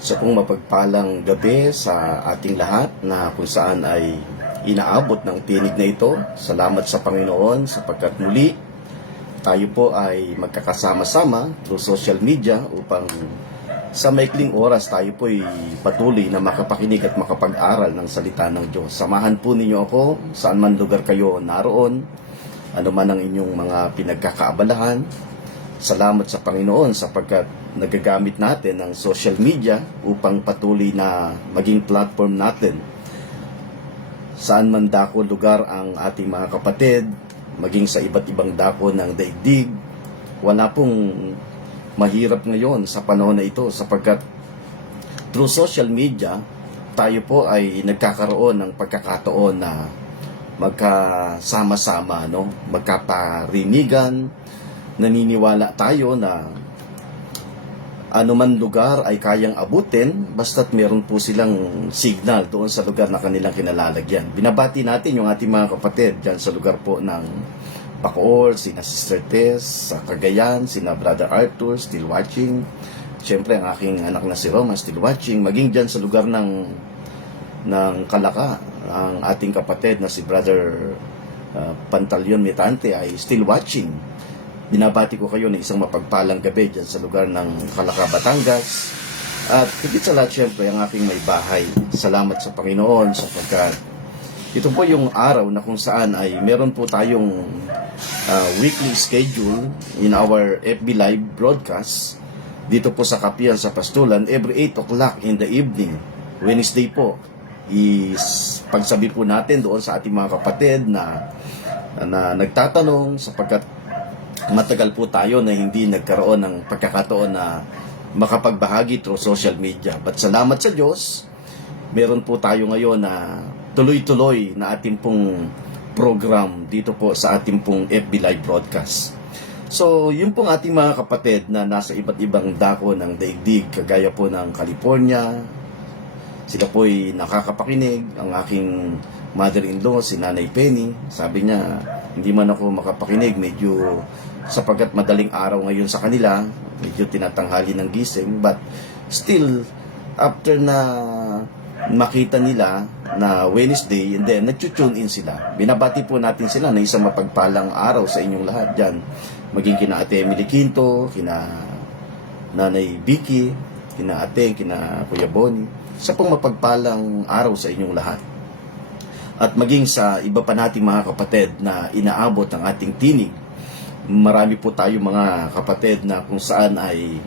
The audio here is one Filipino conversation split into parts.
Sa pong mapagpalang gabi sa ating lahat na kung saan ay inaabot ng tinig na ito. Salamat sa Panginoon sapagkat muli tayo po ay magkakasama-sama through social media upang sa maikling oras tayo po ay patuloy na makapakinig at makapag-aral ng salita ng Diyos. Samahan po ninyo ako saan man lugar kayo naroon, ano man ang inyong mga pinagkakaabalahan. Salamat sa Panginoon sapagkat nagagamit natin ang social media upang patuloy na maging platform natin. Saan man dako lugar ang ating mga kapatid, maging sa iba't ibang dako ng daigdig, wala pong mahirap ngayon sa panahon na ito sapagkat through social media, tayo po ay nagkakaroon ng pagkakataon na magkasama-sama, magkaparinigan. Naniniwala tayo na anuman lugar ay kayang abutin basta't meron po silang signal doon sa lugar na kanilang kinalalagyan. Binabati natin yung ating mga kapatid dyan sa lugar po ng Bacoor, sina Sister Tess, sa Cagayan, sina Brother Arthur, still watching. Siyempre ang aking anak na si Roma, still watching. Maging dyan sa lugar ng Calaca, ang ating kapatid na si Brother Pantaleon Mitante ay still watching. Binabati ko kayo na isang mapagpalang gabi dyan sa lugar ng Calaca, Batangas. At higit sa lahat, syempre, ang aking may bahay. Salamat sa Panginoon sapagkat ito po yung araw na kung saan ay meron po tayong weekly schedule in our FB Live broadcast dito po sa Kapihan sa Pastulan every 8 o'clock in the evening. Wednesday po is pagsabi po natin doon sa ating mga kapatid na nagtatanong sapagkat matagal po tayo na hindi nagkaroon ng pagkakataon na makapagbahagi through social media. But salamat sa Diyos, meron po tayo ngayon na tuloy-tuloy na ating pong program dito po sa ating pong FB Live broadcast. So, yun pong ating mga kapatid na nasa iba't ibang dako ng daigdig, kagaya po ng California, sila po'y nakakapakinig. Ang aking mother-in-law, si Nanay Penny, sabi niya, hindi man ako makapakinig, medyo sapagkat madaling araw ngayon sa kanila, medyo tinatanghali ng gising, but still, after na makita nila na Wednesday, and then nag-tune in sila. Binabati po natin sila na isang mapagpalang araw sa inyong lahat dyan. Maging kina Ate Emily Quinto, kina Nanay Vicky, kina Ate, kina Kuya Bonnie. Isa pong mapagpalang araw sa inyong lahat. At maging sa iba pa nating mga kapatid na inaabot ang ating tinig. Marami po tayo mga kapatid na kung saan ay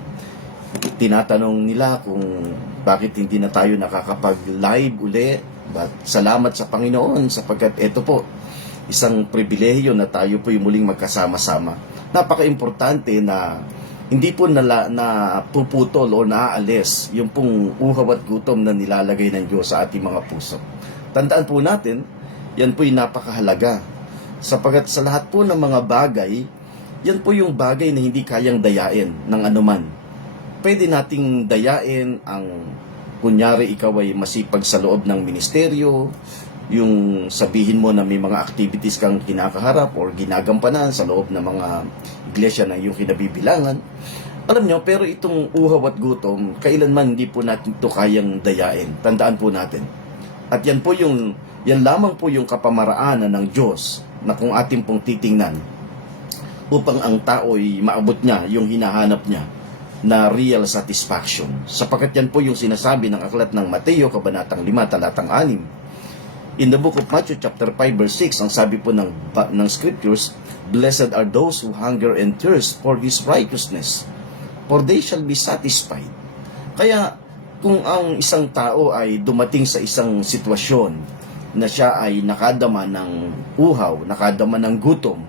tinatanong nila kung bakit hindi na tayo nakakapag-live uli. But salamat sa Panginoon sapagkat ito po, isang pribilehiyo na tayo po yung muling magkasama-sama. Napaka-importante na hindi po napuputol o naaalis yung pong uhaw at gutom na nilalagay ng Diyos sa ating mga puso. Tandaan po natin, yan po yung napakahalaga. Sapagkat sa lahat po ng mga bagay, yan po yung bagay na hindi kayang dayain ng anuman. Pwede nating dayain ang, kunyari ikaw ay masipag sa loob ng ministeryo, yung sabihin mo na may mga activities kang kinakaharap or ginagampanan sa loob ng mga iglesia na iyong kinabibilangan. Alam nyo, pero itong uhaw at gutom, kailanman hindi po natin ito kayang dayain. Tandaan po natin. At yan lamang po yung kapamaraanan ng Diyos na kung ating pong titingnan upang ang tao'y maabot niya yung hinahanap niya na real satisfaction. Sapagkat yan po yung sinasabi ng aklat ng Mateo, Kabanatang 5, Talatang 6. In the book of Matthew, chapter 5, verse 6, ang sabi po ng scriptures, "Blessed are those who hunger and thirst for His righteousness, for they shall be satisfied." Kaya, kung ang isang tao ay dumating sa isang sitwasyon na siya ay nakadama ng uhaw, nakadama ng gutom,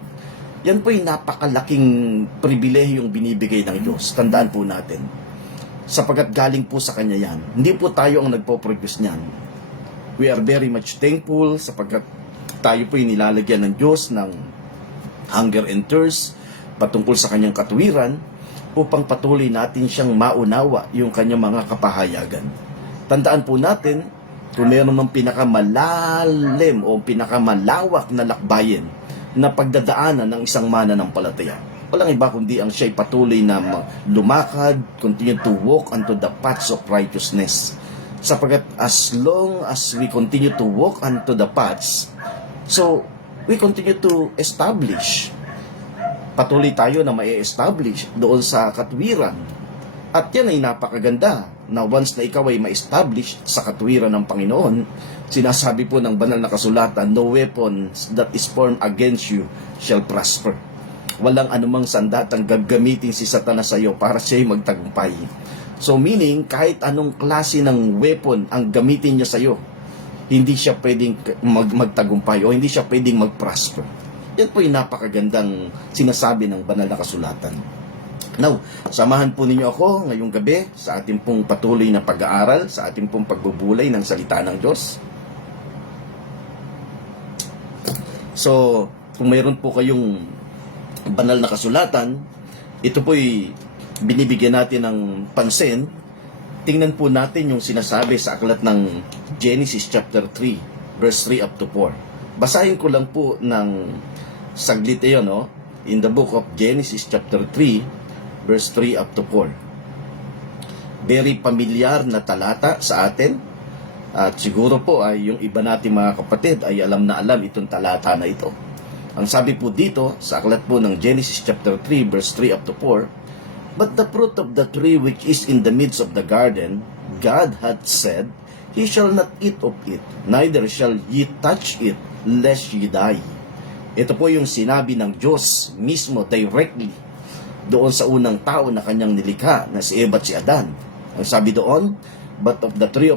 yan po'y napakalaking pribilehiyong binibigay ng Diyos. Tandaan po natin. Sapagkat galing po sa Kanya yan. Hindi po tayo ang nagpo-produce niyan. We are very much thankful sapagkat tayo po'y nilalagyan ng Diyos ng hunger and thirst patungkol sa Kanyang katuwiran upang patuloy natin siyang maunawa yung Kanyang mga kapahayagan. Tandaan po natin, kung meron ng pinakamalalim o pinakamalawak na lakbayin na pagdadaanan ng isang mananampalataya, Walang iba kundi ang siya'y patuloy na lumakad, continue to walk unto the paths of righteousness. Sapagkat as long as we continue to walk unto the paths, so we continue to establish. Patuloy tayo na ma-establish doon sa katwiran. At yan ay napakaganda na once na ikaw ay ma-establish sa katwiran ng Panginoon, sinasabi po ng banal na kasulatan, no weapon that is formed against you shall prosper. Walang anumang sandatang gagamitin si Satanas sa iyo para siya'y magtagumpay. So meaning, kahit anong klase ng weapon ang gamitin niya sa iyo, hindi siya pwedeng magtagumpay o hindi siya pwedeng mag-prosper. Yan po yung napakagandang sinasabi ng banal na kasulatan. Now, samahan po ninyo ako ngayong gabi sa ating pong patuloy na pag-aaral, sa ating pong pagbubulay ng salita ng Diyos. So, kung mayroon po kayong banal na kasulatan, ito po'y binibigyan natin ng pansin. Tingnan po natin yung sinasabi sa aklat ng Genesis chapter 3, verse 3 up to 4. Basahin ko lang po ng saglit yun, no? In the book of Genesis chapter 3, verse 3 up to 4. Very familiar na talata sa atin. At siguro po ay yung iba nating mga kapatid ay alam na alam itong talata na ito. Ang sabi po dito sa aklat po ng Genesis chapter 3 verse 3 up to 4, but the fruit of the tree which is in the midst of the garden, God hath said, Ye shall not eat of it, neither shall ye touch it, lest ye die. Ito po yung sinabi ng Diyos mismo directly doon sa unang tao na kanyang nilikha na si Eva at si Adan. Ang sabi doon, but of the fruit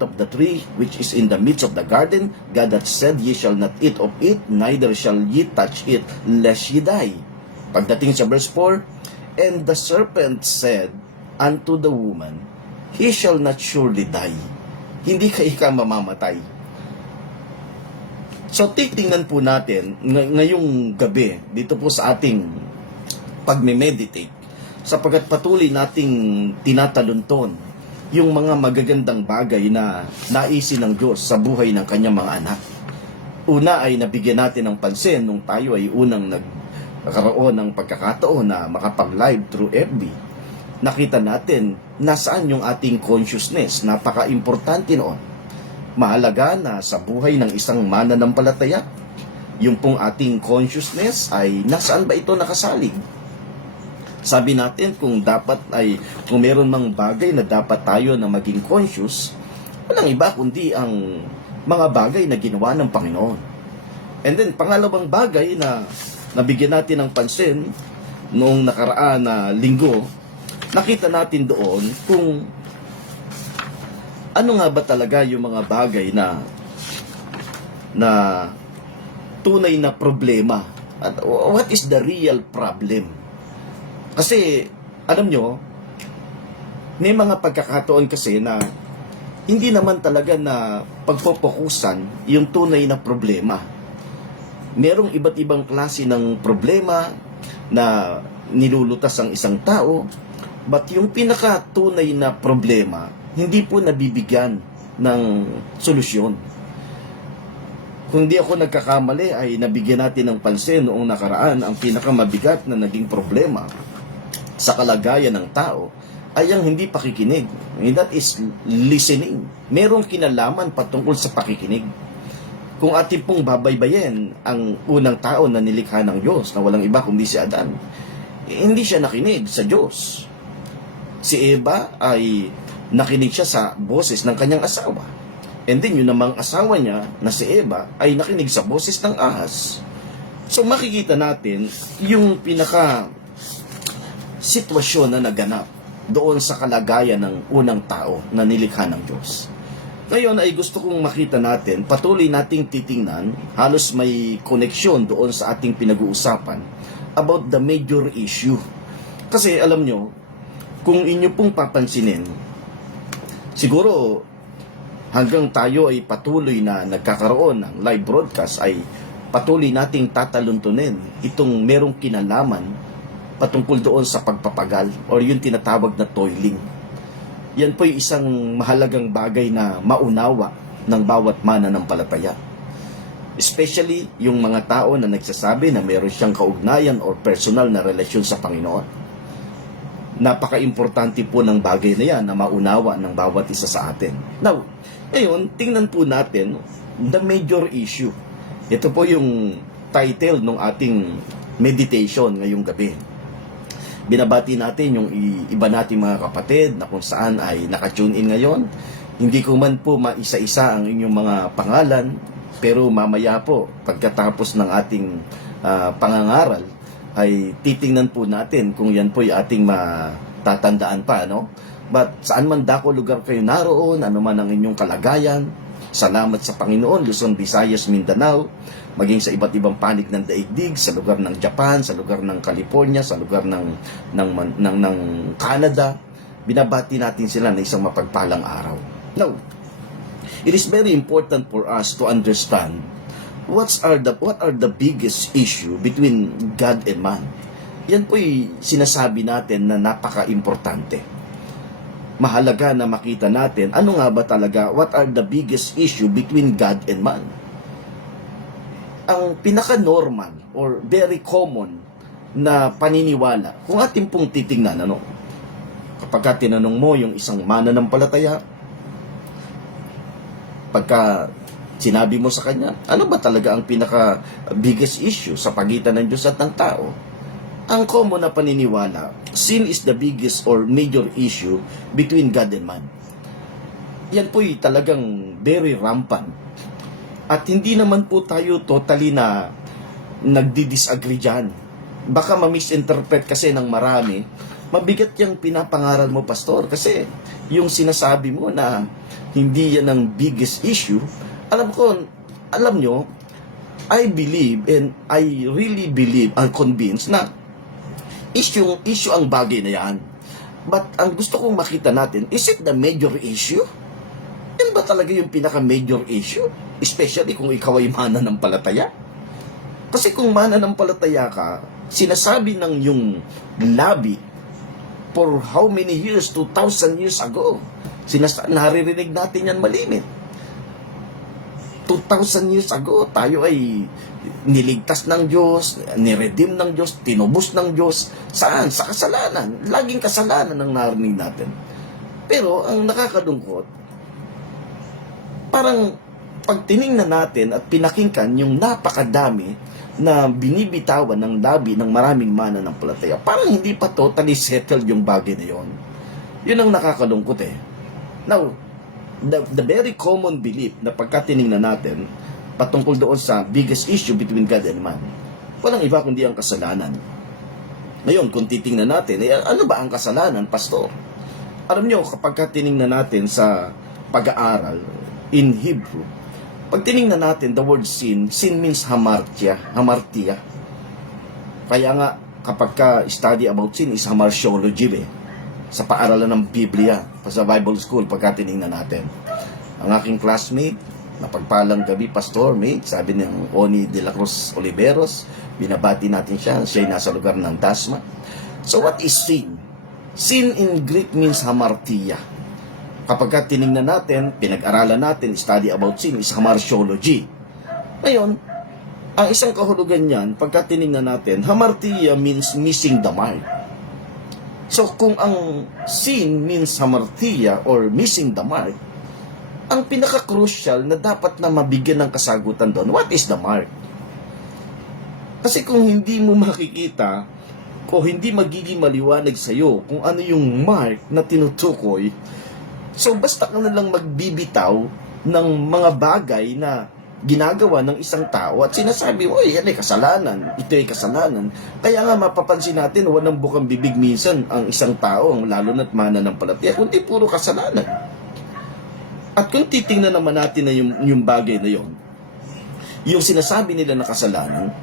of the tree which is in the midst of the garden, God hath said, Ye shall not eat of it, neither shall ye touch it, lest ye die. Pagdating sa verse 4, and the serpent said unto the woman, He shall not surely die. Hindi ka mamamatay. So, titingnan po natin ngayong gabi dito po sa ating pagme-meditate, sapagkat patuloy nating tinatalunton yung mga magagandang bagay na naisin ng Diyos sa buhay ng kanyang mga anak. Una ay nabigyan natin ng pansin nung tayo ay unang nagkaroon ng pagkakataon na makapag-live through FB. Nakita natin nasaan yung ating consciousness. Napaka-importante noon. Mahalaga na sa buhay ng isang mananampalataya, yung pong ating consciousness ay nasaan ba ito nakasalig? Sabi natin kung meron mang bagay na dapat tayo na maging conscious, walang iba kundi ang mga bagay na ginawa ng Panginoon. And then pangalawang bagay na nabigyan natin ng pansin noong nakaraan na linggo, nakita natin doon kung ano nga ba talaga yung mga bagay na tunay na problema? At what is the real problem? Kasi, alam nyo, may mga pagkakataon kasi na hindi naman talaga na pagpopokusan yung tunay na problema. Merong iba't ibang klase ng problema na nilulutas ang isang tao, but yung pinakatunay na problema, hindi po nabibigyan ng solusyon. Kung di ako nagkakamali ay nabigyan natin ng pansin noong nakaraan ang pinakamabigat na naging problema sa kalagayan ng tao ay ang hindi pakikinig. And that is listening. Merong kinalaman patungkol sa pakikinig. Kung ating pong babaybayin ang unang tao na nilikha ng Diyos na walang iba kundi si Adan, hindi siya nakinig sa Diyos. Si Eva ay nakinig siya sa boses ng kanyang asawa. And then yun namang asawa niya na si Eva ay nakinig sa boses ng ahas. So makikita natin yung pinaka sitwasyon na naganap doon sa kalagayan ng unang tao na nilikha ng Diyos. Ngayon ay gusto kong makita natin, patuloy nating titingnan, halos may koneksyon doon sa ating pinag-uusapan about the major issue. Kasi alam nyo, kung inyo pong papansinin, siguro hanggang tayo ay patuloy na nagkakaroon ng live broadcast ay patuloy nating tataluntunin itong merong kinalaman patungkol doon sa pagpapagal or yung tinatawag na toiling. Yan po'y isang mahalagang bagay na maunawa ng bawat mananampalataya. Especially yung mga tao na nagsasabi na meron siyang kaugnayan or personal na relasyon sa Panginoon. Napaka-importante po ng bagay na yan na maunawa ng bawat isa sa atin. Now, ngayon, tingnan po natin the major issue. Ito po yung title ng ating meditation ngayong gabi. Binabati natin yung iba nating mga kapatid na kung saan ay naka-tune in ngayon. Hindi ko man po maisa-isa ang inyong mga pangalan, pero mamaya po, pagkatapos ng ating pangangaral, ay titingnan po natin kung yan po yung ating matatandaan pa, no? But saan man dako lugar kayo naroon, ano man ang inyong kalagayan, salamat sa Panginoon, Luzon, Visayas, Mindanao, maging sa iba't ibang panig ng daigdig, sa lugar ng Japan, sa lugar ng California, sa lugar ng Canada, binabati natin sila na isang mapagpalang araw. Now, it is very important for us to understand what are the biggest issue between God and man. Yan po'y sinasabi natin na napaka-importante. Mahalaga na makita natin ano nga ba talaga, what are the biggest issue between God and man. Ang pinaka-normal or very common na paniniwala, kung ating pong titingnan, kapag tinanong mo yung isang mananampalataya, pagka sinabi mo sa kanya, ano ba talaga ang pinaka biggest issue sa pagitan ng Diyos at ng tao? Ang common na paniniwala, sin is the biggest or major issue between God and man. Yan po'y talagang very rampant. At hindi naman po tayo totally na nagdi-disagree dyan. Baka ma-misinterpret kasi ng marami. Mabigat yung pinapangaral mo, Pastor, kasi yung sinasabi mo na hindi yan ang biggest issue, alam nyo, I believe and I really believe, I'm convinced na issue ang bagay na yan. But ang gusto kong makita natin, is it the major issue? Yan ba talaga yung pinaka-major issue? Especially kung ikaw ay mananampalataya? Kasi kung mananampalataya ka, sinasabi ng yung labi for how many years, 2,000 years ago, naririnig natin yan malimit. 2,000 years ago, tayo ay niligtas ng Diyos, niredeem ng Diyos, tinubos ng Diyos. Saan? Sa kasalanan. Laging kasalanan ang narinig natin. Pero, ang nakakalungkot, parang pag tiningnan natin at pinakinggan yung napakadami na binibitawan ng labi ng maraming mananampalataya, parang hindi pa totally settled yung bagay na yon. Yun ang nakakalungkot eh. Now, the very common belief na pagka tiningnan natin patungkol doon sa biggest issue between God and man, walang iba kundi ang kasalanan. Ngayon, kung titingnan natin, ano ba ang kasalanan, Pastor? Alam nyo, kapag tiningnan natin sa pag-aaral in Hebrew, pag tiningnan natin the word sin means hamartia. Kaya nga, kapag study about sin is hamartiology sa paaralan ng Biblia, sa Bible School, pagka tiningnan natin. Ang aking classmate, napagpalang gabi, Pastor, mate, sabi ng Oni de la Cruz Oliveros, binabati natin siya ay nasa lugar ng Dasma. So what is sin? Sin in Greek means hamartia. Kapag tiningnan natin, pinag-aralan natin, study about sin is hamartiology. Ngayon, ang isang kahulugan niyan, pagka tiningnan natin, hamartia means missing the mark. So, kung ang sin means hamartia or missing the mark, ang pinaka-crucial na dapat na mabigyan ng kasagutan doon, what is the mark? Kasi kung hindi mo makikita o hindi magiging maliwanag sa'yo kung ano yung mark na tinutukoy, so basta ka na lang magbibitaw ng mga bagay na ginagawa ng isang tao at sinasabi mo, yan ay kasalanan, ito ay kasalanan. Kaya nga mapapansin natin, walang bukang bibig minsan ang isang tao, lalo na't mananampalataya, kundi puro kasalanan. At kung titingnan naman natin na yung bagay na yon, yung sinasabi nila na kasalanan,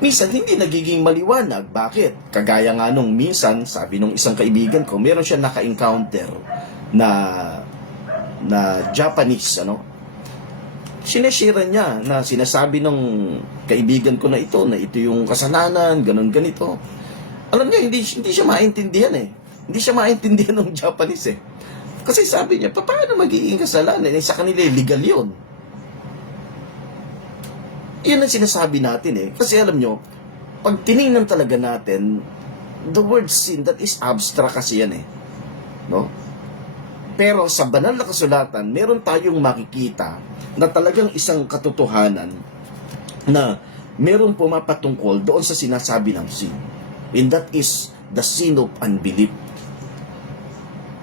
minsan hindi nagiging maliwanag. Bakit? Kagaya nga nung minsan, sabi nung isang kaibigan ko, meron siya naka-encounter na Japanese, sineshare niya na sinasabi ng kaibigan ko na ito yung kasalanan, ganun ganito. Alam niya, hindi siya maintindihan Hindi siya maintindihan ng Japanese Kasi sabi niya, paano magiging kasalanan? Sa kanila, legal yun. Yan ang sinasabi natin eh. Kasi alam nyo, pag tinignan talaga natin, the word sin, that is abstract kasi yan eh. No? Pero sa banal na kasulatan, meron tayong makikita na talagang isang katotohanan na meron pumapatungkol doon sa sinasabi ng sin. And that is the sin of unbelief.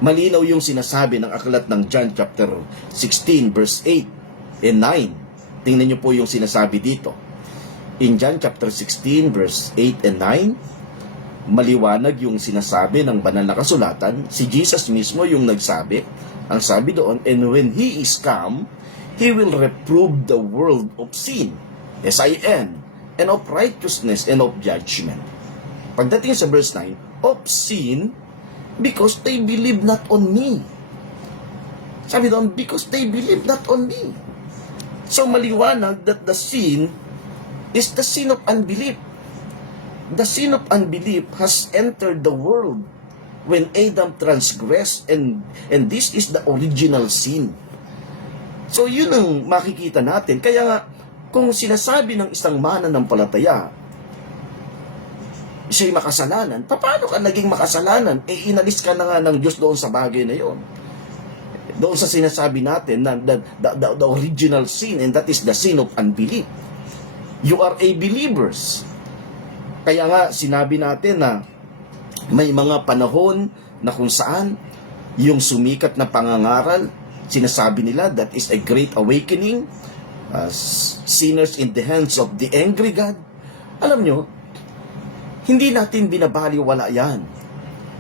Malinaw yung sinasabi ng aklat ng John chapter 16 verse 8 and 9. Tingnan niyo po yung sinasabi dito. In John chapter 16 verse 8 and 9, maliwanag yung sinasabi ng banal na kasulatan. Si Jesus mismo yung nagsabi. Ang sabi doon, and when He is come, He will reprove the world of sin, S-I-N, and of righteousness and of judgment. Pagdating sa verse 9, of sin, because they believe not on me. Sabi doon, because they believe not on me. So maliwanag that the sin is the sin of unbelief. The sin of unbelief has entered the world when Adam transgressed, and this is the original sin. So yun ang makikita natin. Kaya nga, kung sinasabi ng isang mananampalataya, siya'y makasalanan, paano ka naging makasalanan? Eh, inalis ka na nga ng Diyos doon sa bagay na yon. Doon sa sinasabi natin na the original sin, and that is the sin of unbelief. You are a believers. Kaya nga, sinabi natin na may mga panahon na kung saan yung sumikat na pangangaral, sinasabi nila that is a great awakening, sinners in the hands of the angry God. Alam nyo, hindi natin binabaliwala yan.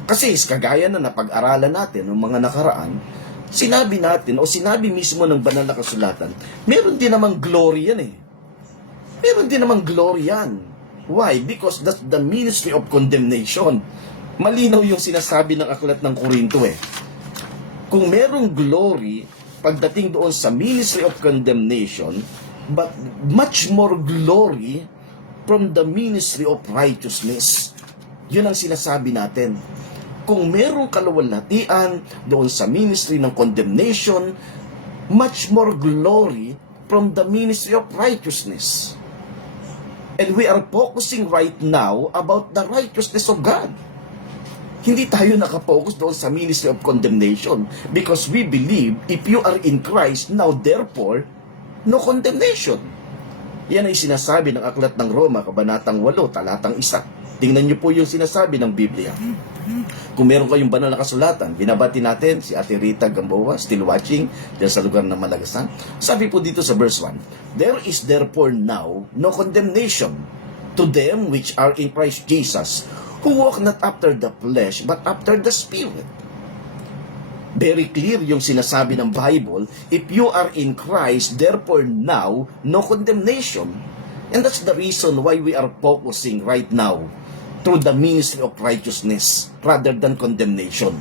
Kasi kagaya na napag-aralan natin ng mga nakaraan, sinabi natin o sinabi mismo ng banal na kasulatan, meron din namang glory yan eh. Meron din namang glory yan. Why? Because that's the ministry of condemnation. Malinaw yung sinasabi ng aklat ng Korinto eh. Kung merong glory pagdating doon sa ministry of condemnation, but much more glory from the ministry of righteousness. Yun ang sinasabi natin. Kung merong kaluwalhatian doon sa ministry ng condemnation, much more glory from the ministry of righteousness. And we are focusing right now about the righteousness of God. Hindi tayo nakapokus doon sa ministry of condemnation because we believe if you are in Christ, now therefore, no condemnation. Yan ay sinasabi ng aklat ng Roma, kabanatang 8, talatang 1. Tingnan niyo po yung sinasabi ng Biblia. Kung meron kayong banal na kasulatan, binabati natin si Ate Rita Gamboa, still watching, dyan sa lugar ng Malagasan. Sabi po dito sa verse 1, there is therefore now no condemnation to them which are in Christ Jesus, who walk not after the flesh, but after the Spirit. Very clear yung sinasabi ng Bible, if you are in Christ, therefore now, no condemnation. And that's the reason why we are focusing right now through the ministry of righteousness rather than condemnation.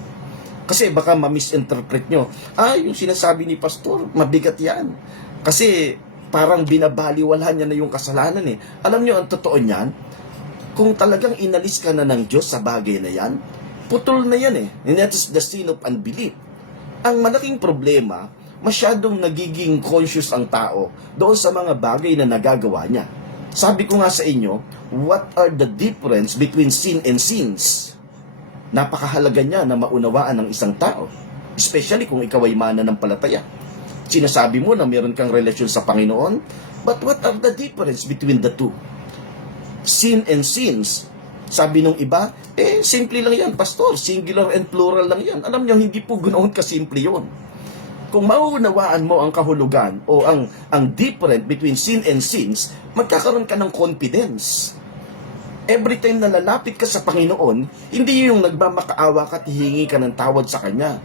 Kasi baka ma-misinterpret nyo, yung sinasabi ni Pastor, mabigat yan. Kasi parang binabaliwalahan niya na yung kasalanan eh. Alam nyo, ang totoo niyan, kung talagang inalis ka na ng Diyos sa bagay na yan, putol na yan eh. And that is the sin of unbelief. Ang malaking problema, masyadong nagiging conscious ang tao doon sa mga bagay na nagagawa niya. Sabi ko nga sa inyo, what are the difference between sin and sins? Napakahalaga niya na maunawaan ng isang tao. Especially kung ikaw ay mananampalataya. Sinasabi mo na meron kang relasyon sa Panginoon, but what are the difference between the two? Sin and sins. Sabi nung iba, simple lang yan, Pastor. Singular and plural lang yan. Alam niyo, hindi po ganoon kasimple yun. Kung maunawaan mo ang kahulugan o ang difference between sin and sins, magkakaroon ka ng confidence. Every time na lalapit ka sa Panginoon, hindi yung nagmamakaawa ka at hihingi ka ng tawad sa Kanya,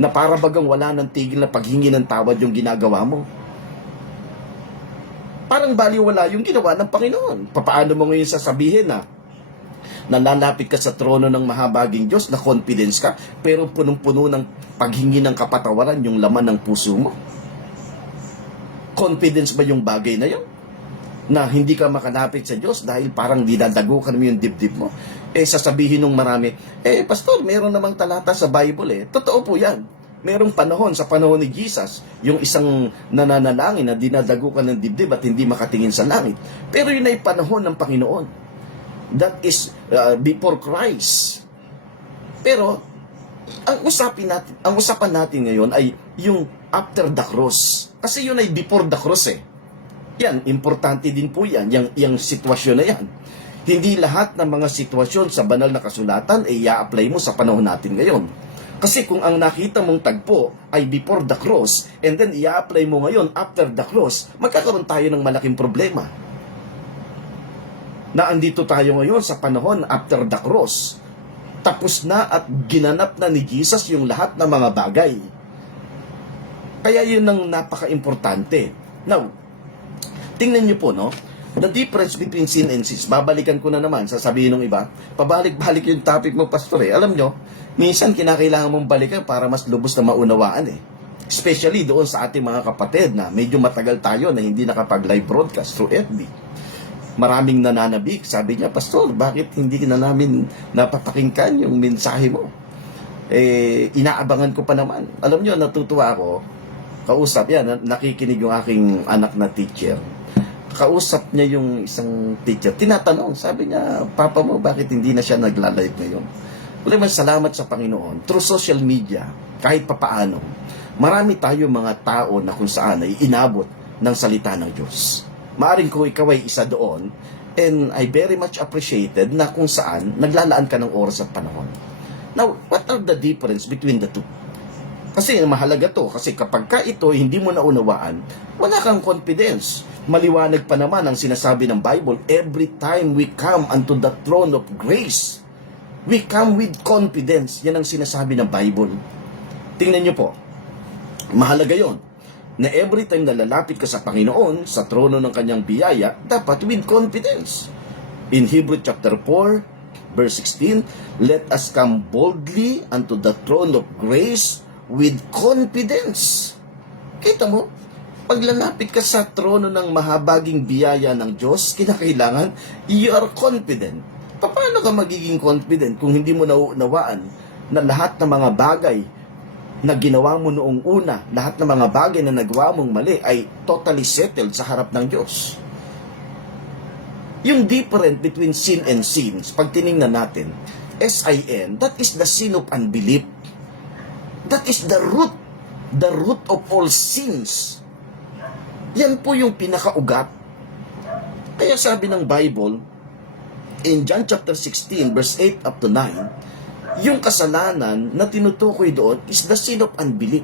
na para bagang wala ng tigil na paghingi ng tawad yung ginagawa mo. Parang baliwala yung ginawa ng Panginoon. Paano mo ngayon sasabihin na lalapit ka sa trono ng mahabaging Diyos, na confidence ka, pero punong-puno ng paghingi ng kapatawaran yung laman ng puso mo? Confidence ba yung bagay na yun? Na hindi ka makalapit sa Diyos dahil parang dinadagukan mo yung dibdib mo? Sasabihin ng marami, Pastor, meron namang talata sa Bible eh. Totoo po yan. Merong panahon, sa panahon ni Jesus, yung isang nananalangin na dinadagukan ng dibdib at hindi makatingin sa langit. Pero yun ay panahon ng Panginoon. That is before Christ. Pero ang usapan natin ngayon ay yung after the cross. Kasi yun ay before the cross eh. Yan, importante din po yan, yung sitwasyon na yan. Hindi lahat ng mga sitwasyon sa banal na kasulatan ay i-apply mo sa panahon natin ngayon. Kasi kung ang nakita mong tagpo ay before the cross and then i-apply mo ngayon after the cross, magkakaroon tayo ng malaking problema. Na andito tayo ngayon sa panahon after the cross. Tapos na at ginanap na ni Jesus yung lahat ng mga bagay. Kaya yun ang napaka-importante. Now, tingnan nyo po, no? The difference between sin and sins. Babalikan ko na naman, sasabihin ng iba, pabalik-balik yung topic mo, pastor eh. Alam nyo, minsan kinakailangan mong balikan para mas lubos na maunawaan eh. Especially doon sa ating mga kapatid na medyo matagal tayo na hindi nakapag-live broadcast through FB. Maraming nananabik. Sabi niya, pastor, bakit hindi na namin napapakinggan yung mensahe mo? Inaabangan ko pa naman. Alam nyo, natutuwa ako. Kausap yan, nakikinig yung aking anak na teacher. Kausap niya yung isang teacher. Tinatanong, sabi niya, papa mo, bakit hindi na siya nagla-live ngayon? Maraming salamat sa Panginoon. Through social media, kahit papaano, marami tayo mga tao na kung saan ay inabot ng salita ng Diyos. Maaring kung ikaw ay isa doon, and I very much appreciated na kung saan naglalaan ka ng oras at panahon. Now, what are the difference between the two? Kasi mahalaga to, kasi kapag ka ito hindi mo naunawaan, wala kang confidence. Maliwanag pa naman ang sinasabi ng Bible, every time we come unto the throne of grace, we come with confidence. Yan ang sinasabi ng Bible. Tingnan nyo po, mahalaga yon na every time na lalapit ka sa Panginoon, sa trono ng kanyang biyaya, dapat with confidence. In Hebrews chapter 4, verse 16, let us come boldly unto the throne of grace with confidence. Kita mo, pag lalapit ka sa trono ng mahabaging biyaya ng Diyos, kinakailangan, you are confident. Paano ka magiging confident kung hindi mo nauunawaan na lahat ng mga bagay na ginawa mo noong una, lahat ng mga bagay na nagawa mong mali ay totally settled sa harap ng Diyos? Yung difference between sin and sins, pag tinignan natin, S-I-N, that is the sin of unbelief. That is the root of all sins. Yan po yung pinakaugat. Kaya sabi ng Bible, in John chapter 16, verse 8 up to 9, yung kasalanan na tinutukoy doon is the sin of unbelief.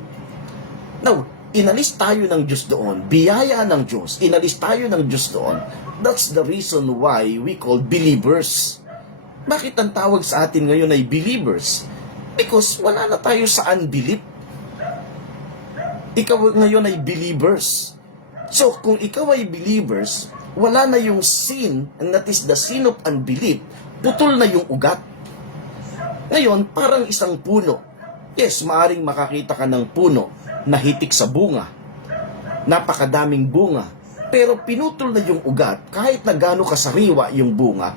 Now, inalis tayo ng Diyos doon, biyaya ng Diyos, inalis tayo ng Diyos doon. That's the reason why we call believers. Bakit ang tawag sa atin ngayon ay believers? Because wala na tayo sa unbelief. Ikaw ngayon ay believers. So, kung ikaw ay believers, wala na yung sin, and that is the sin of unbelief, putol na yung ugat. Ngayon, parang isang puno. Yes, maaring makakita ka ng puno na hitik sa bunga. Napakadaming bunga. Pero pinutol na yung ugat, kahit na gaano kasariwa yung bunga,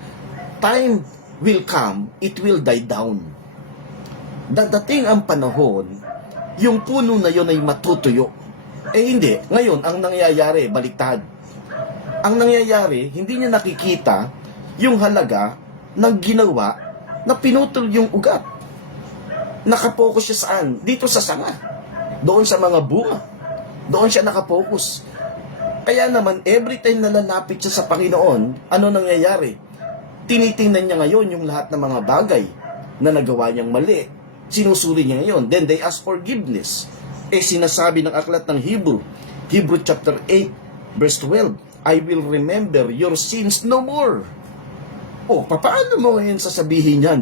time will come, it will die down. Dadating ang panahon, yung puno na yun ay matutuyo. Hindi. Ngayon, ang nangyayari, baliktad. Ang nangyayari, hindi niya nakikita yung halaga ng ginawa na pinutol yung ugat. Nakapokus siya saan? Dito sa sanga. Doon sa mga bunga. Doon siya nakapokus. Kaya naman, every time na lalapit siya sa Panginoon, ano nangyayari? Tinitingnan niya ngayon yung lahat ng mga bagay na nagawa niyang mali. Sinusuri niya ngayon. Then they ask forgiveness. Sinasabi ng aklat ng Hebrew chapter 8, verse 12, I will remember your sins no more. Paano mo ngayon sasabihin yan?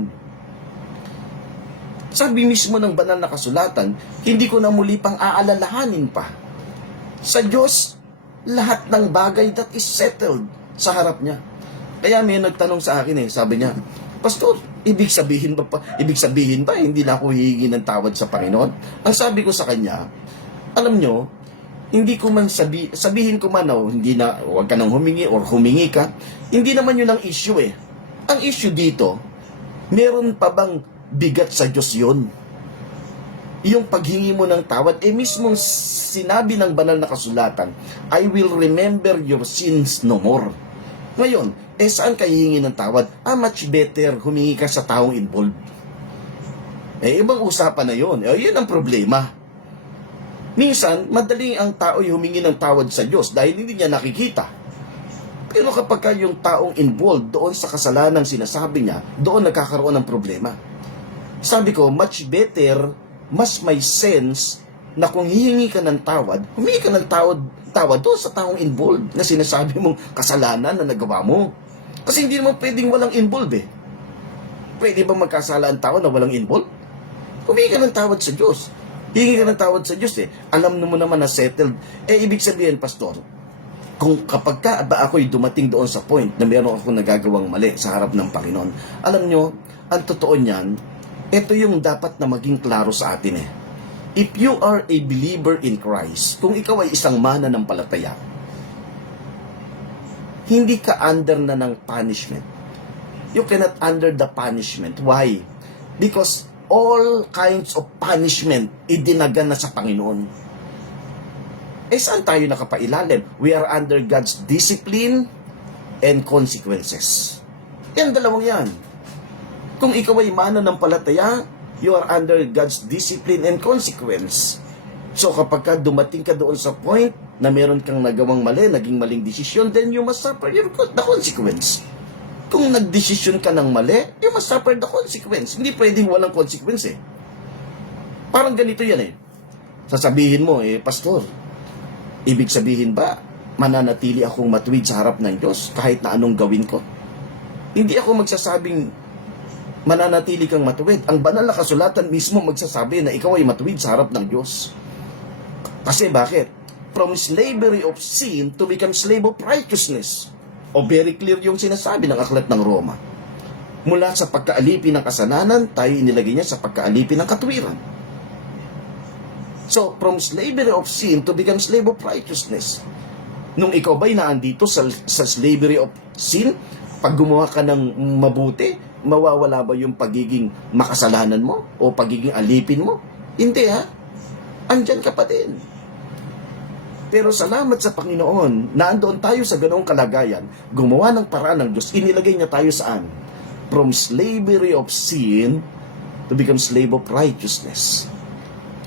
Sabi mismo ng banal na kasulatan, hindi ko na muli pang aalalahanin pa. Sa Diyos, lahat ng bagay that is settled sa harap niya. Kaya may nagtanong sa akin sabi niya, Pastor, ibig sabihin ba hindi na ako hihingi ng tawad sa Panginoon? Ang sabi ko sa kanya, alam nyo, hindi ko man sabihin ko man hindi na, huwag ka nang humingi or humingi ka, hindi naman yun ang issue Ang issue dito, meron pa bang bigat sa Diyos yun? yung paghingi mo ng tawad, mismong sinabi ng banal na kasulatan, I will remember your sins no more. Ngayon, saan ka hihingi ng tawad? Much better humingi ka sa taong involved. Ibang usapan na yun. Yun ang problema. Minsan, madaling ang tao humingi ng tawad sa Diyos dahil hindi niya nakikita. Pero kapag yung taong involved doon sa kasalanang sinasabi niya, doon nagkakaroon ng problema. Sabi ko, much better, mas may sense na kung hihingi ka ng tawad, humingi ka ng tawad doon sa taong involved na sinasabi mong kasalanan na nagawa mo. Kasi hindi naman pwedeng walang involved eh. Pwede ba magkasala ang tao na walang involved? Humingi ka ng tawad sa Diyos. Hihingi ka ng tawad sa Diyos eh. Alam mo naman na settled. Ibig sabihin, Pastor, kung kapag ako'y dumating doon sa point na meron akong nagagawang mali sa harap ng Panginoon, alam nyo, ang totoo niyan, ito yung dapat na maging klaro sa atin eh. If you are a believer in Christ, kung ikaw ay isang mananampalataya, hindi ka under na ng punishment. You cannot under the punishment. Why? Because all kinds of punishment idinagan na sa Panginoon. Saan tayo nakapailalim? We are under God's discipline and consequences. Yan, dalawang yan. Kung ikaw ay mananampalataya, you are under God's discipline and consequence. So kapag dumating ka doon sa point na meron kang nagawang mali, naging maling desisyon, then you must suffer the consequence. Kung nagdesisyon ka ng mali, you must suffer the consequence. Hindi pwedeng walang consequence eh. Parang ganito yan eh. Sasabihin mo, Pastor, ibig sabihin ba, mananatili akong matuwid sa harap ng Diyos kahit na anong gawin ko? Hindi ako magsasabing mananatili kang matuwid. Ang banal na kasulatan mismo magsasabi na ikaw ay matuwid sa harap ng Diyos. Kasi bakit? From slavery of sin to become slave of righteousness. O very clear yung sinasabi ng aklat ng Roma. Mula sa pagkaalipin ng kasalanan, tayo inilagay niya sa pagkaalipin ng katuwiran. So, from slavery of sin to become slave of righteousness. Nung ikaw ba'y naandito sa slavery of sin, pag gumawa ka ng mabuti, mawawala ba yung pagiging makasalanan mo o pagiging alipin mo? Hindi ha. Andyan ka pa din. Pero salamat sa Panginoon, naandoon tayo sa ganoong kalagayan, gumawa ng paraan ng Diyos, inilagay niya tayo saan? From slavery of sin to become slave of righteousness.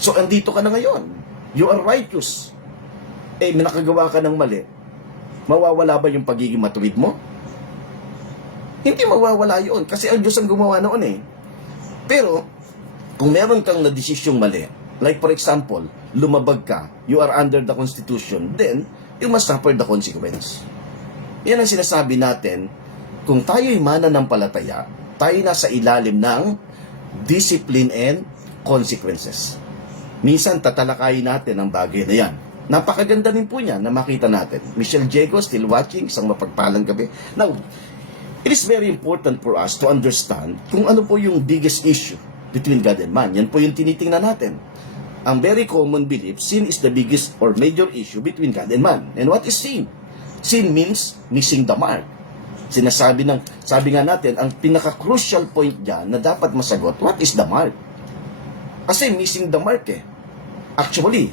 So, andito ka na ngayon. You are righteous. May nakagawa ka ng mali. Mawawala ba yung pagiging matuwid mo? Hindi mawawala yun kasi ang Diyos ang gumawa noon eh. Pero, kung meron kang nadesisyong mali, like for example, lumabag ka, you are under the Constitution, then, you must suffer the consequence. Yan ang sinasabi natin, kung tayo'y mananampalataya, tayo nasa ilalim ng discipline and consequences. Minsan, tatalakayin natin ang bagay na yan. Napakaganda rin po niya na makita natin. Michelle Diego, still watching, isang mapagpalang gabi. Now, it is very important for us to understand kung ano po yung biggest issue between God and man. Yan po yung tinitingnan natin. Ang very common belief, sin is the biggest or major issue between God and man. And what is sin? Sin means missing the mark. Sabi nga natin, ang pinaka-crucial point dyan na dapat masagot, what is the mark? Kasi missing the mark eh. Actually,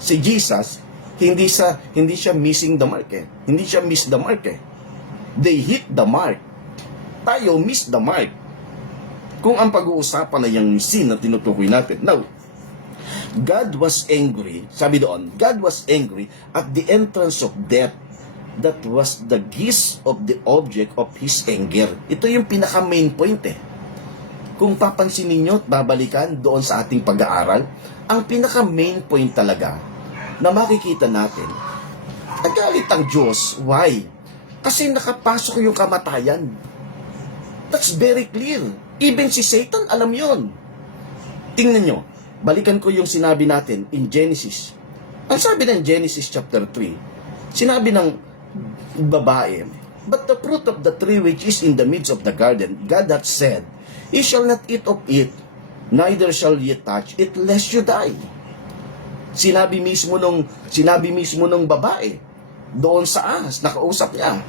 si Jesus, hindi siya missing the mark eh. Hindi siya miss the mark eh. They hit the mark. Tayo miss the mark. Kung ang pag-uusapan na yung sin na tinutukoy natin. Now, God was angry, sabi doon, God was angry at the entrance of death. That was the gist of the object of His anger. Ito yung pinaka-main point eh. Kung papansin ninyo at babalikan doon sa ating pag-aaral, ang pinaka-main point talaga na makikita natin, nagalit ang Diyos. Why? Kasi nakapasok yung kamatayan. That's very clear. Even si Satan alam yon. Tingnan nyo, balikan ko yung sinabi natin in Genesis. Ang sabi ng Genesis chapter 3, sinabi ng babae, but the fruit of the tree which is in the midst of the garden, God hath said, ye shall not eat of it, neither shall ye touch it, lest you die. Sinabi mismo nung babae, doon sa ahas, nakausap niya.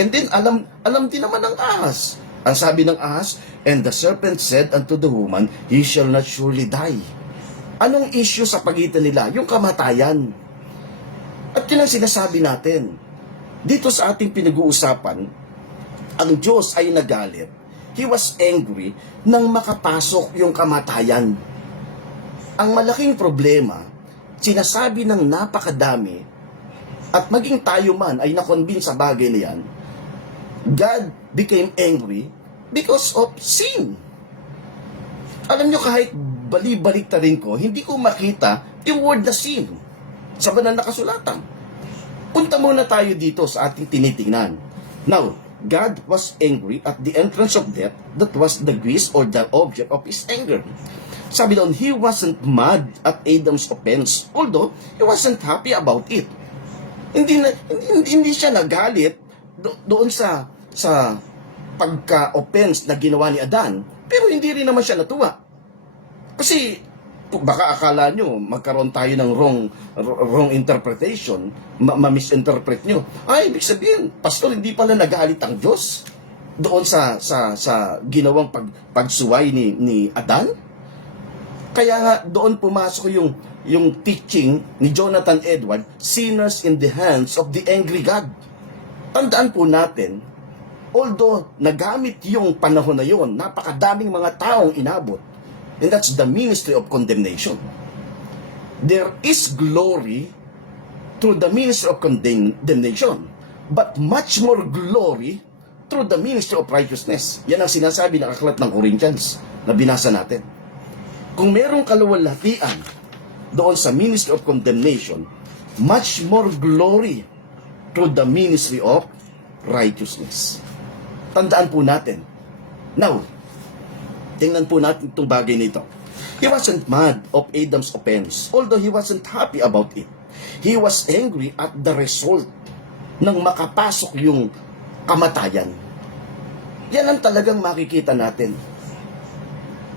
And then, alam din naman ng ahas. Ang sabi ng ahas, and the serpent said unto the woman, he shall not surely die. Anong issue sa pagitan nila? Yung kamatayan. At yun ang sinasabi natin. Dito sa ating pinag-uusapan, ang Diyos ay nagalit. He was angry nang makapasok yung kamatayan. Ang malaking problema, sinasabi ng napakadami, at maging tayo man ay nakonvince sa bagay na yan, God became angry because of sin. Alam nyo, kahit bali-balik rin ko, hindi ko makita yung word na sin sa banal na kasulatan. Punta muna tayo dito sa ating tinitingnan. Now, God was angry at the entrance of death. That was the grease or the object of his anger. Sabi doon, he wasn't mad at Adam's offense, although he wasn't happy about it. Hindi siya nagalit doon sa pagka-offense na ginawa ni Adan, pero hindi rin naman siya natuwa. Kasi baka akala nyo magkaroon tayo ng wrong interpretation, ma-misinterpret nyo. Ay, ibig sabihin, pastor, hindi pala nagalit ang Diyos doon sa ginawang pagsuway ni Adan. Kaya nga doon pumasok yung teaching ni Jonathan Edward, sinners in the hands of the angry God. Tandaan po natin, although nagamit yung panahon na yon, napakadaming mga taong inabot, and that's the ministry of condemnation. There is glory through the ministry of condemnation, but much more glory through the ministry of righteousness. Yan ang sinasabi ng aklat ng Corinthians na binasa natin. Kung merong kaluwalhatian doon sa ministry of condemnation, much more glory through the ministry of righteousness. Tandaan po natin. Now, tingnan po natin itong bagay nito. He wasn't mad of Adam's offense, although he wasn't happy about it. He was angry at the result ng makapasok yung kamatayan. Yan ang talagang makikita natin.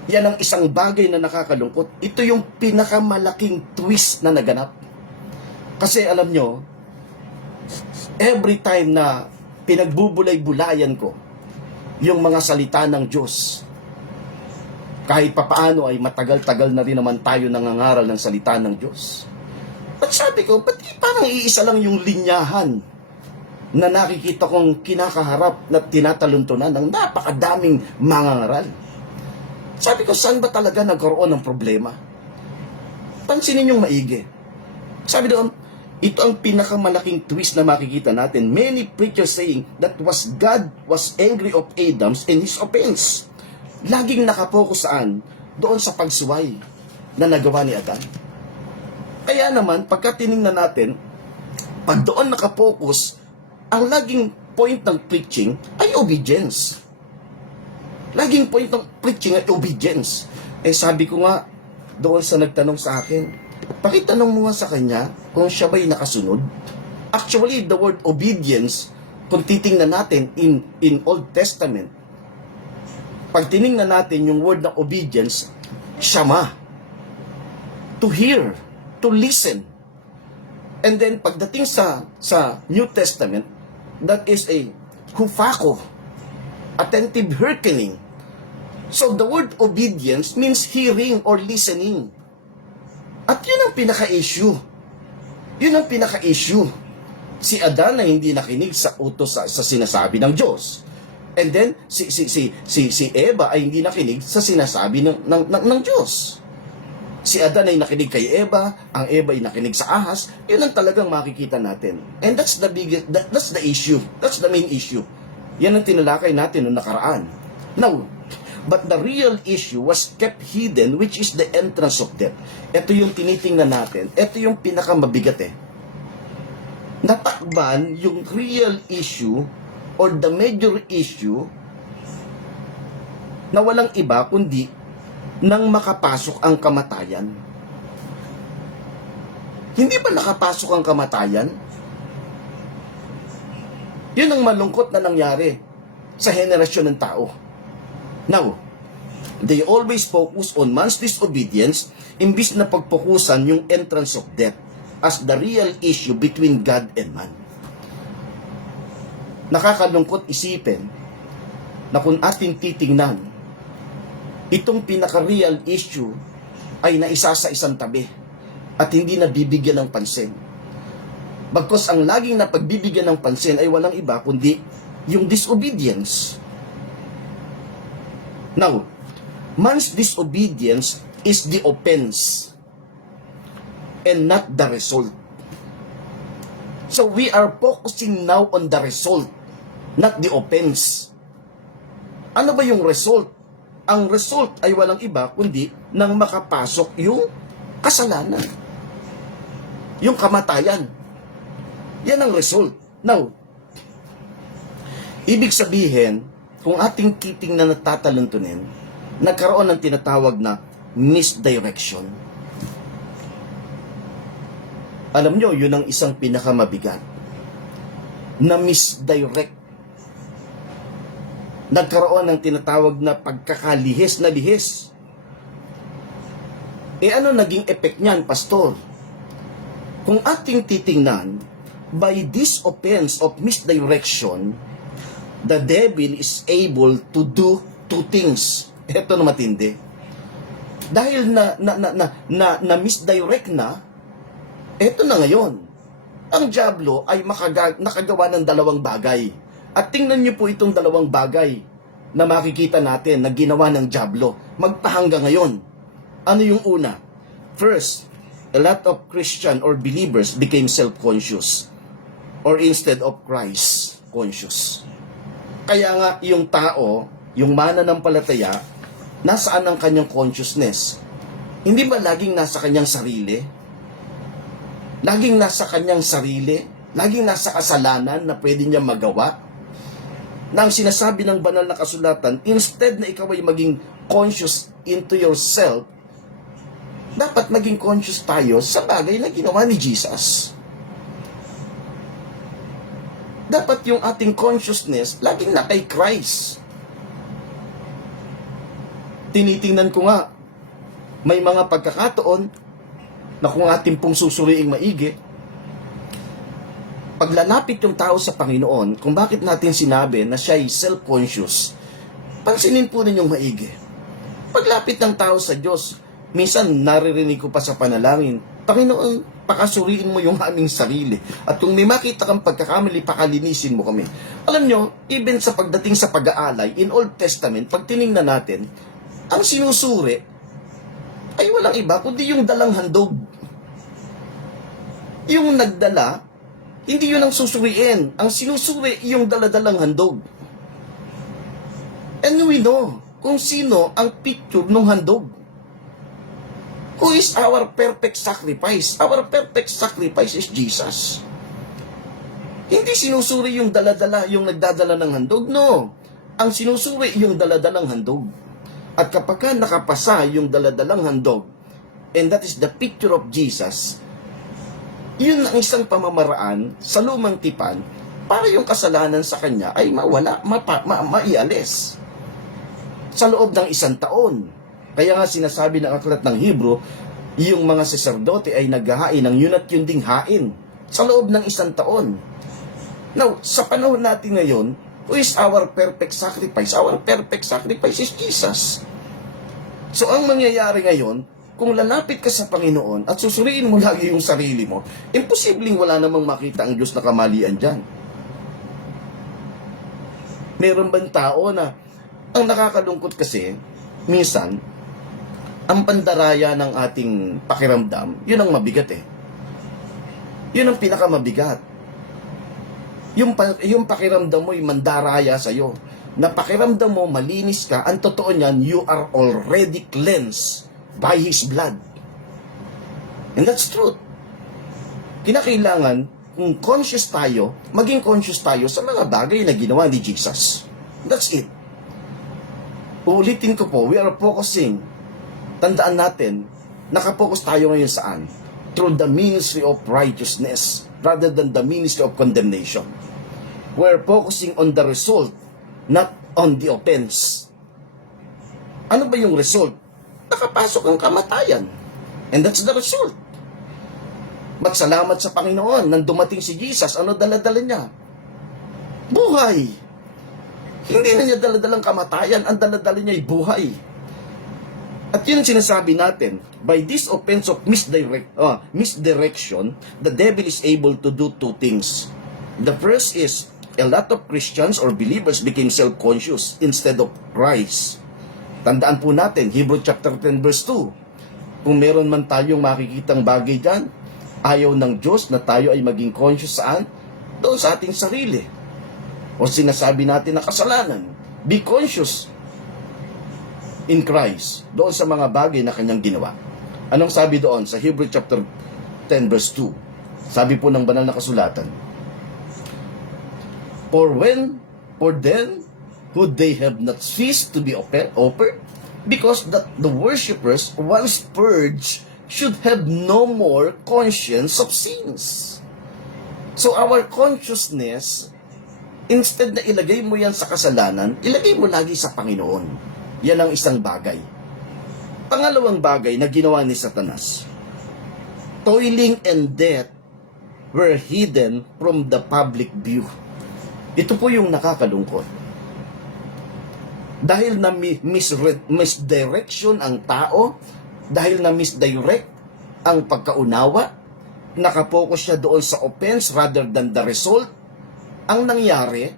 Yan ang isang bagay na nakakalungkot. Ito yung pinakamalaking twist na naganap. Kasi alam nyo, every time na pinagbubulay-bulayan ko yung mga salita ng Diyos, kahit papaano ay matagal-tagal na rin naman tayo nangangaral ng salita ng Diyos. At sabi ko, ba't parang iisa lang yung linyahan na nakikita kong kinakaharap na tinataluntunan ng napakadaming mangangaral? Sabi ko, saan ba talaga nagkaroon ng problema? Pansinin yung maigi. Sabi doon, ito ang pinakamalaking twist na makikita natin. Many preachers saying that God was angry of Adam's and his offense. Laging nakapokus saan? Doon sa pagsuway na nagawa ni Adan. Kaya naman, pagka tinignan natin, pag doon nakapokus, ang laging point ng preaching ay obedience. Laging point ng preaching ay obedience. Eh sabi ko nga, doon sa nagtanong sa akin, pakitanong mo nga sa kanya kung siya ba'y nakasunod. Actually, the word obedience, kung titingnan natin in Old Testament, pag tiningnan natin yung word ng obedience, shama. To hear, to listen. And then, pagdating sa New Testament, that is a hufako, attentive hearkening. So, the word obedience means hearing or listening. At yun ang pinaka-issue. Yun ang pinaka-issue. Si Adan ay hindi nakinig sa utos sa sinasabi ng Diyos. And then, si Eva ay hindi nakinig sa sinasabi ng Diyos. Si Adan ay nakinig kay Eva, ang Eva ay nakinig sa ahas. Yun ang talagang makikita natin. And that's the biggest, that's the issue. That's the main issue. Yan ang tinalakay natin noong nakaraan. Now, but the real issue was kept hidden, which is the entrance of death. Ito yung tinitingnan natin. Ito yung pinakamabigat eh. Natakban yung real issue or the major issue na walang iba kundi nang makapasok ang kamatayan. Hindi ba nakapasok ang kamatayan? Yun ang malungkot na nangyari sa henerasyon ng tao. Now, they always focus on man's disobedience imbis na pagpokusan yung entrance of death as the real issue between God and man. Nakakalungkot isipin na kung ating titingnan, itong pinaka-real issue ay naisa sa isang tabi at hindi na bibigyan ng pansin. Bagkus ang laging napagbibigyan ng pansin ay walang iba kundi yung disobedience. Now, man's disobedience is the offense and not the result. So we are focusing now on the result, not the offense. Ano ba yung result? Ang result ay walang iba kundi nang makapasok yung kasalanan, yung kamatayan. Yan ang result. Now, ibig sabihin, kung ating titingnan at tataluntunin, nagkaroon ng tinatawag na misdirection. Alam nyo, yun ang isang pinakamabigat na misdirect. Nagkaroon ng tinatawag na pagkakalihis na lihis. Ano naging effect niyan, pastor? Kung ating titingnan, by this offense of misdirection, the devil is able to do two things. Ito na matindi. Dahil na misdirect na, ito na ngayon. Ang dyablo ay nakagawa ng dalawang bagay. At tingnan niyo po itong dalawang bagay na makikita natin na ginawa ng dyablo magpahanggang ngayon. Ano yung una? First, a lot of Christian or believers became self-conscious or instead of Christ conscious. Kaya nga yung tao, yung mananampalataya, nasaan ang kanyang consciousness? Hindi ba laging nasa kanyang sarili? Laging nasa kanyang sarili? Laging nasa kasalanan na pwede niya magawa? Na ang sinasabi ng banal na kasulatan, instead na ikaw ay maging conscious into yourself, dapat maging conscious tayo sa bagay na ginawa ni Jesus. Dapat yung ating consciousness laging na kay Christ. Tinitingnan ko nga, may mga pagkakataon na kung ating pong susuriing maigi, paglalapit yung tao sa Panginoon, kung bakit natin sinabi na siya ay self-conscious, pansinin po ninyong maigi. Paglapit ng tao sa Diyos, minsan naririnig ko pa sa panalangin, Panginoon, pakasuriin mo yung aming sarili. At kung may makita kang pagkakamali, pakalinisin mo kami. Alam nyo, even sa pagdating sa pag-aalay, in Old Testament, pag tinignan natin, ang sinusuri ay walang iba, kundi yung dalang handog. Yung nagdala, hindi yun ang susuriin. Ang sinusuri, yung daladalang handog. And we know kung sino ang picture ng handog. Who is our perfect sacrifice? Our perfect sacrifice is Jesus. Hindi sinusuri yung daladala, yung nagdadala ng handog. No. Ang sinusuri yung daladalang handog. At kapag ka nakapasa yung daladalang handog, and that is the picture of Jesus, yun ang isang pamamaraan sa lumang tipan para yung kasalanan sa kanya ay mawala, maialis sa loob ng 1 taon. Kaya nga sinasabi ng aklat ng Hebro, yung mga saserdote ay naghahain ng yun at yun ding hain sa loob ng 1 taon. Now, sa panahon natin ngayon, who is our perfect sacrifice? Our perfect sacrifice is Jesus. So, ang mangyayari ngayon, kung lalapit ka sa Panginoon at susuriin mo lagi yung sarili mo, imposibleng wala namang makita ang Diyos na kamalian dyan. Meron bang tao na, ang nakakalungkot kasi, minsan, ang pandaraya ng ating pakiramdam, yun ang mabigat eh. Yun ang pinakamabigat. Yung pakiramdam mo, yung mandaraya sa'yo. Na pakiramdam mo, malinis ka, ang totoo niyan, you are already cleansed by His blood. And that's truth. Kinakailangan, kung conscious tayo, maging conscious tayo sa mga bagay na ginawa ni Jesus. That's it. Uulitin ko po, we are focusing. Tandaan natin, nakapokus tayo ngayon saan? Through the ministry of righteousness rather than the ministry of condemnation. We're focusing on the result, not on the offense. Ano ba yung result? Nakapasok ang kamatayan. And that's the result. Magsalamat sa Panginoon. Nang dumating si Jesus, ano dala-dala niya? Buhay. Hindi na niya dala-dalang kamatayan. Ang dala-dala niya ay buhay. At yun ang sinasabi natin, by this offense of misdirection, the devil is able to do two things. The first is, a lot of Christians or believers became self-conscious instead of Christ. Tandaan po natin, Hebrew chapter 10 verse 2. Kung meron man tayong makikitang bagay dyan, ayaw ng Diyos na tayo ay maging conscious saan? Doon sa ating sarili. O sinasabi natin na kasalanan. Be conscious in Christ, doon sa mga bagay na kanyang ginawa. Anong sabi doon sa Hebrew chapter 10 verse 2? Sabi po ng banal na kasulatan, For then would they have not ceased to be offered, because that the worshippers, once purged, should have no more conscience of sins. So our consciousness, instead na ilagay mo yan sa kasalanan, ilagay mo lagi sa Panginoon. Yan ang isang bagay. Pangalawang bagay na ginawa ni Satanas, toiling and death were hidden from the public view. Ito po yung nakakalungkot. Dahil na misdirection ang tao, dahil na misdirect ang pagkaunawa, nakapokus siya doon sa offense rather than the result, ang nangyari,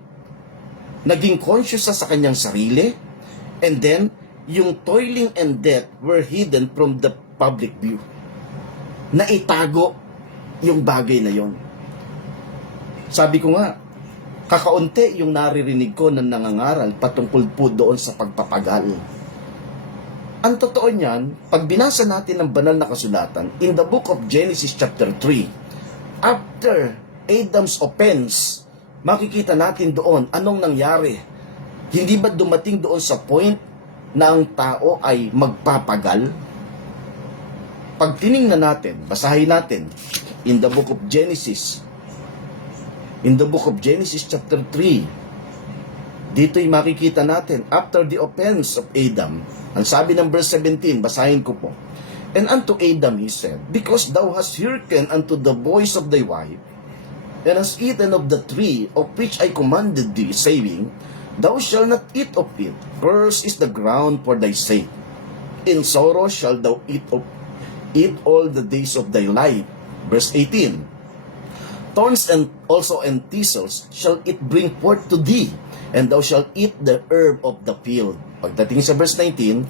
naging conscious sa kanyang sarili, and then, yung toiling and death were hidden from the public view. Naitago yung bagay na yon. Sabi ko nga, kakaunti yung naririnig ko na nangangaral patungkol po doon sa pagpapagal. Ang totoo niyan, pag binasa natin ang banal na kasulatan, in the book of Genesis chapter 3, after Adam's offense, makikita natin doon anong nangyari. Hindi ba dumating doon sa point na ang tao ay magpapagal? Pag tiningnan natin, basahin natin, in the book of Genesis chapter 3, dito'y makikita natin, after the offense of Adam, ang sabi ng verse 17, basahin ko po, And unto Adam he said, Because thou hast hearkened unto the voice of thy wife, and hast eaten of the tree of which I commanded thee, saying, Thou shalt not eat of it, cursed is the ground for thy sake. In sorrow shalt thou eat all the days of thy life. Verse 18, Thorns and also and thistles shall it bring forth to thee, and thou shalt eat the herb of the field. Pagdating sa verse 19,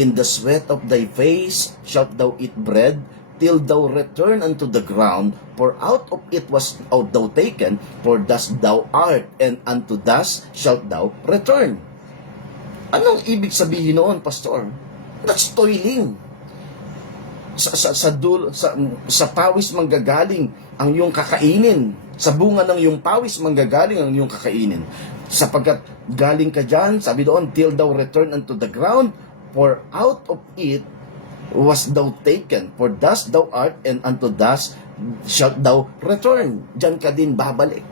In the sweat of thy face shalt thou eat bread, till thou return unto the ground, for out of it was thou taken, for dust thou art, and unto dust shalt thou return. Anong ibig sabihin noon, Pastor? That's toiling. Sa pawis manggagaling ang iyong kakainin. Sa bunga ng iyong pawis manggagaling ang iyong kakainin. Sapagkat galing ka dyan, sabi doon, till thou return unto the ground, for out of it was thou taken, for dust thou art, and unto dust shalt thou return. Diyan ka din babalik.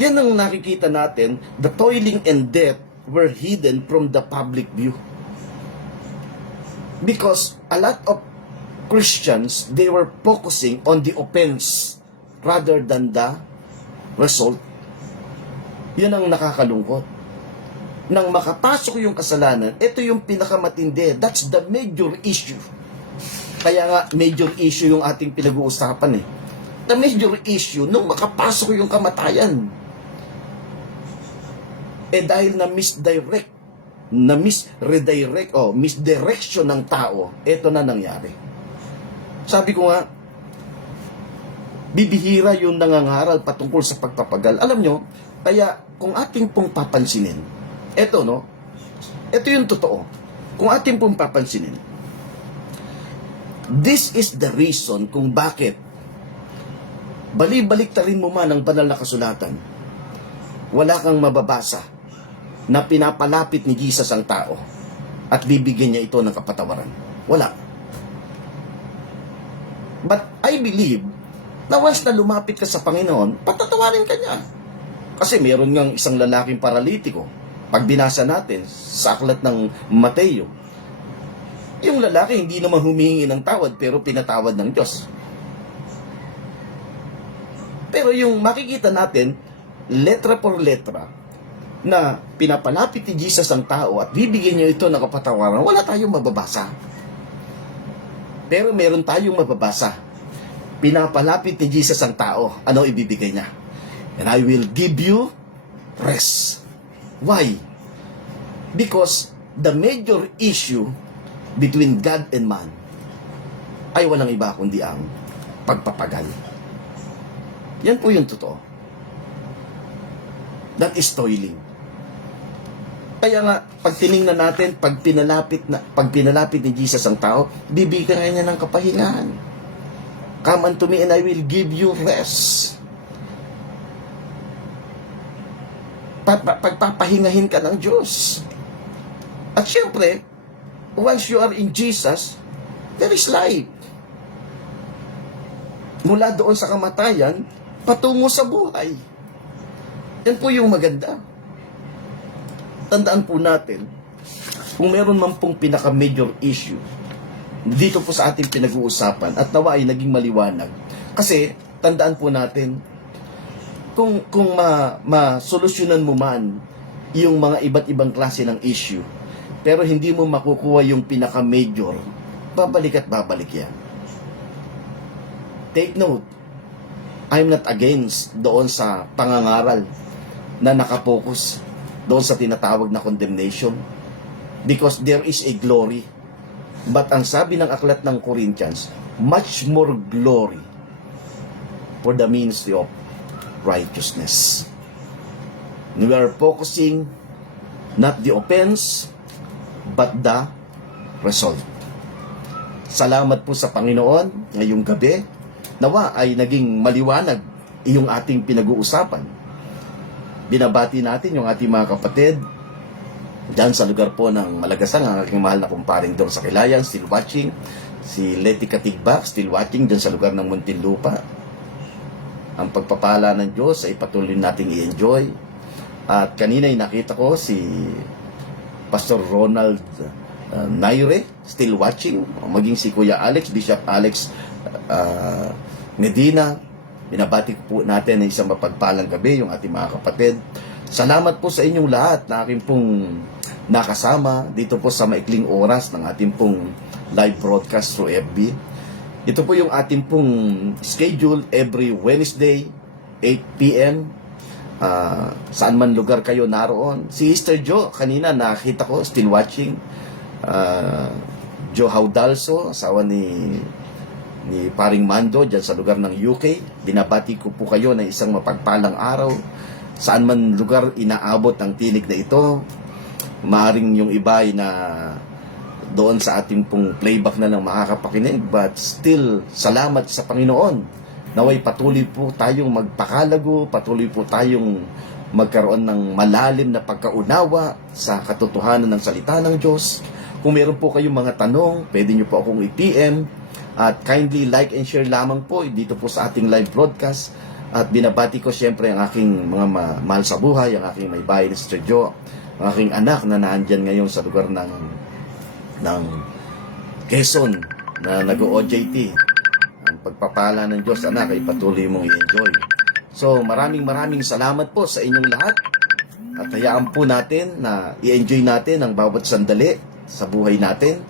Yan ang nakikita natin, the toiling and death were hidden from the public view. Because a lot of Christians, they were focusing on the offense rather than the result. Yan ang nakakalungkot. Nang makapasok yung kasalanan, ito yung pinakamatindi. That's the major issue. Kaya nga, major issue yung ating pinag-uusapan eh. The major issue, nung makapasok yung kamatayan. Dahil na misdirection ng tao, ito na nangyari. Sabi ko nga, bibihira yung nangangaral patungkol sa pagpapagal. Alam nyo, kaya kung ating pong papansinin, ito yung totoo. Kung ating pong papansinin, this is the reason kung bakit balik-baliktarin mo man ang banal na kasulatan, wala kang mababasa na pinapalapit ni Jesus ang tao at bibigyan niya ito ng kapatawaran. Wala. But I believe na once na lumapit ka sa Panginoon, patatawarin ka niya. Kasi meron ngang isang lalaking paralitiko. Pag binasa natin sa aklat ng Mateo, yung lalaki hindi naman humingi ng tawad pero pinatawad ng Diyos. Pero yung makikita natin, letra por letra, na pinapalapit ni Jesus ang tao at bibigyan niya ito ng kapatawaran, wala tayong mababasa. Pero meron tayong mababasa. Pinapalapit ni Jesus ang tao. Ano ibibigay niya? And I will give you rest. Why? Because the major issue between God and man ay walang iba kundi ang pagpapagal. Yan po yung totoo. That is toiling. Kaya nga, pag tiningnan natin, pag pinalapit ni Jesus ang tao, bibigyan niya ng kapahingahan. Come unto me and I will give you rest. Pagpapahingahin ka ng Diyos. At syempre, once you are in Jesus, there is life. Mula doon sa kamatayan, patungo sa buhay. Yan po yung maganda. Tandaan po natin, kung meron man pong pinaka-major issue dito po sa ating pinag-uusapan at nawa ay naging maliwanag. Kasi, tandaan po natin, kung masolusyonan mo man yung mga iba't ibang klase ng issue, pero hindi mo makukuha yung pinaka-major, babalik at babalik yan. Take note, I'm not against doon sa pangangaral na nakapokus doon sa tinatawag na condemnation, because there is a glory. But ang sabi ng aklat ng Corinthians, much more glory for the ministry of righteousness. We are focusing not the offense, but the result. Salamat po sa Panginoon ngayong gabi. Nawa ay naging maliwanag yung ating pinag-uusapan. Binabati natin yung ating mga kapatid dyan sa lugar po ng Malagasan, ang aking mahal na kumparing Dor sa Kilayan, still watching. Si Leti Katigbak, still watching dyan sa lugar ng Muntinlupa. Ang pagpapala ng Diyos ay patuloy nating i-enjoy. At kanina ay nakita ko si Pastor Ronald Naire, still watching. Maging si Kuya Alex, Bishop Alex Medina. Binabati po natin ng isang mapagpalang gabi yung ating mga kapatid. Salamat po sa inyong lahat na aking pong nakasama dito po sa maikling oras ng ating pong live broadcast through FB. Ito po yung ating pong schedule every Wednesday, 8 p.m. Saan man lugar kayo naroon. Si Sister Jo, kanina nakita ko, still watching. Jo Haudalso, asawa ni Paring Mando dyan sa lugar ng UK. Binabati ko po kayo na isang mapagpalang araw. Saan man lugar inaabot ang tinig na ito. Maaring yung iba ay na doon sa ating pong playback na lang makakapakinig. But still, salamat sa Panginoon. Naway patuloy po tayong magpakalago, patuloy po tayong magkaroon ng malalim na pagkaunawa sa katotohanan ng salita ng Diyos. Kung meron po kayong mga tanong, pwede nyo po akong i-PM. At kindly like and share lamang po dito po sa ating live broadcast. At binabati ko siyempre ang aking mga mahal sa buhay, ang aking may bahay na Sister Jo, ang aking anak na naandyan ngayon sa lugar ng Quezon na nag-OJT. Ang pagpapala ng Diyos, anak, ay patuloy mong i-enjoy. So maraming salamat po sa inyong lahat. At hayaan po natin na i-enjoy natin ang bawat sandali sa buhay natin.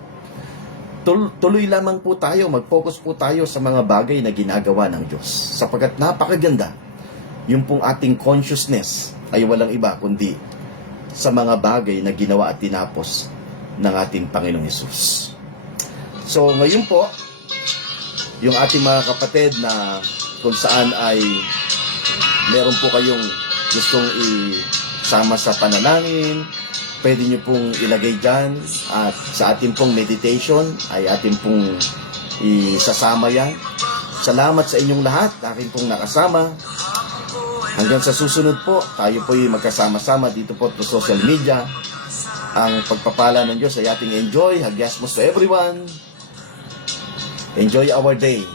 Tuloy lamang po tayo, mag-focus po tayo sa mga bagay na ginagawa ng Diyos. Sapagkat napakaganda, yung pong ating consciousness ay walang iba kundi sa mga bagay na ginawa at tinapos ng ating Panginoong Hesus. So ngayon po, yung ating mga kapatid na kung saan ay meron po kayong gustong isama sa panalangin, pwede nyo pong ilagay dyan at sa ating pong meditation ay ating pong isasama yan. Salamat sa inyong lahat, aking pong nakasama. Hanggang sa susunod po, tayo po yung magkasama-sama dito po sa social media. Ang pagpapala ng Diyos ay ating enjoy. Hagyasmos to everyone. Enjoy our day,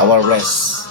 our rest.